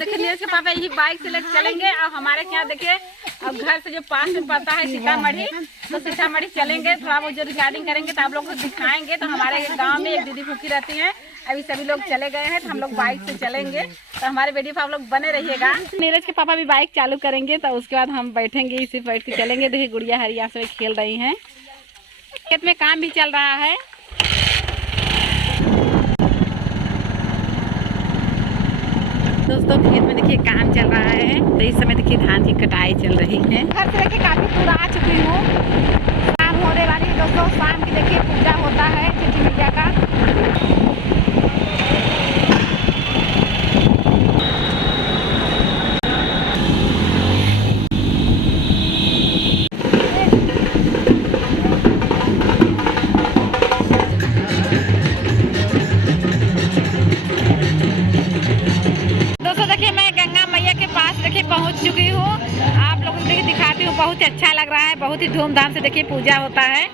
देखिए नीरज के पापा यही बाइक से लेकर चलेंगे। और हमारे यहाँ देखिए अब घर से जो पास में पड़ता है सीतामढ़ी, तो सीतामढ़ी चलेंगे, थोड़ा वो जो रिकॉर्डिंग करेंगे तो आप लोग को दिखाएंगे। तो हमारे गांव में एक दीदी फूफी रहती हैं, अभी सभी लोग चले गए हैं, तो हम लोग बाइक से चलेंगे। तो हमारे वीडियो पर आप लोग बने रहिएगा। नीरज के पापा भी बाइक चालू करेंगे, तो उसके बाद हम बैठेंगे, इसी बैठ के चलेंगे। देखिए गुड़िया हरिया से खेल रही हैं, खेत में काम भी चल रहा है। दोस्तों खेत में देखिए काम चल रहा है, तो इस समय देखिए धान की कटाई चल रही है। घर से देखिए काफी दूर आ चुकी हूँ, शाम होने वाली है दोस्तों। शाम की देखिए पूजा होता है छठी मैया का। पहुंच चुकी हूँ, आप लोगों को देखिए दिखाती हूँ। बहुत ही अच्छा लग रहा है, बहुत ही धूमधाम से देखिए पूजा होता है।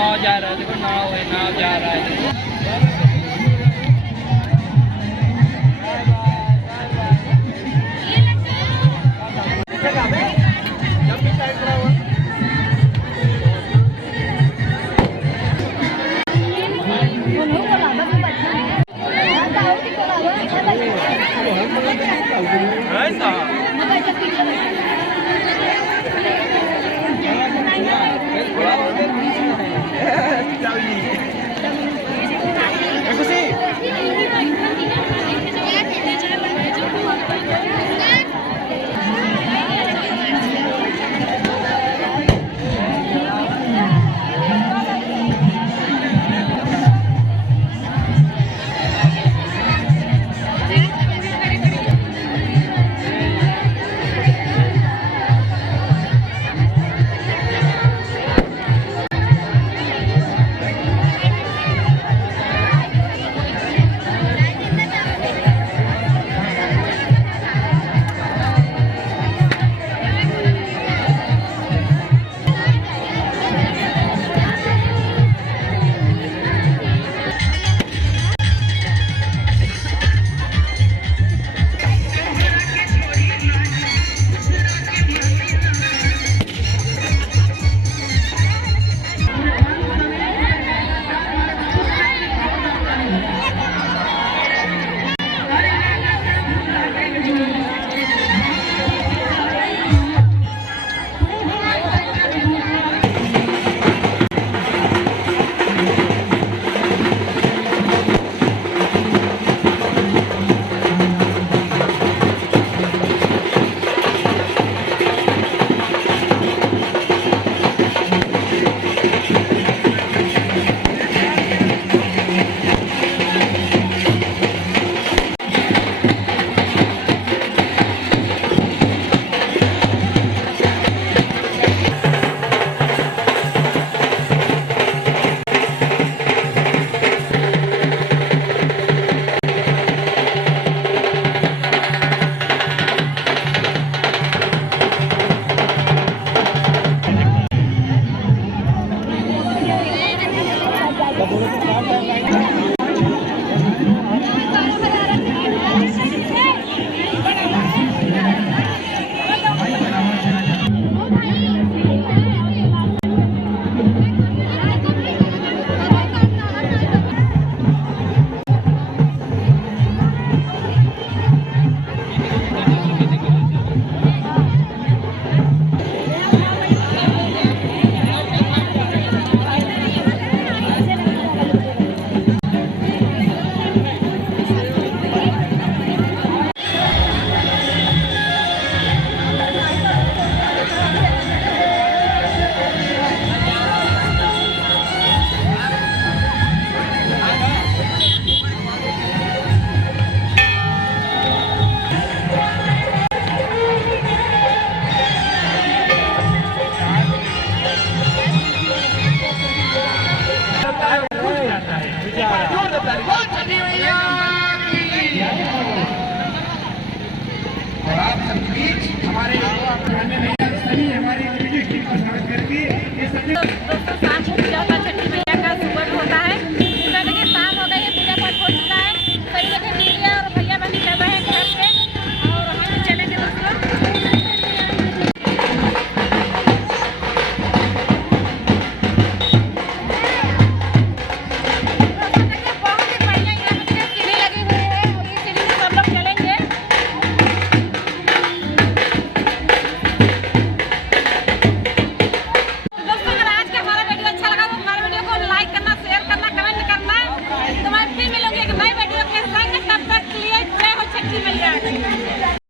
नाव जा रहा है, देखो नाव है, नाव जा रहा है। ऐसा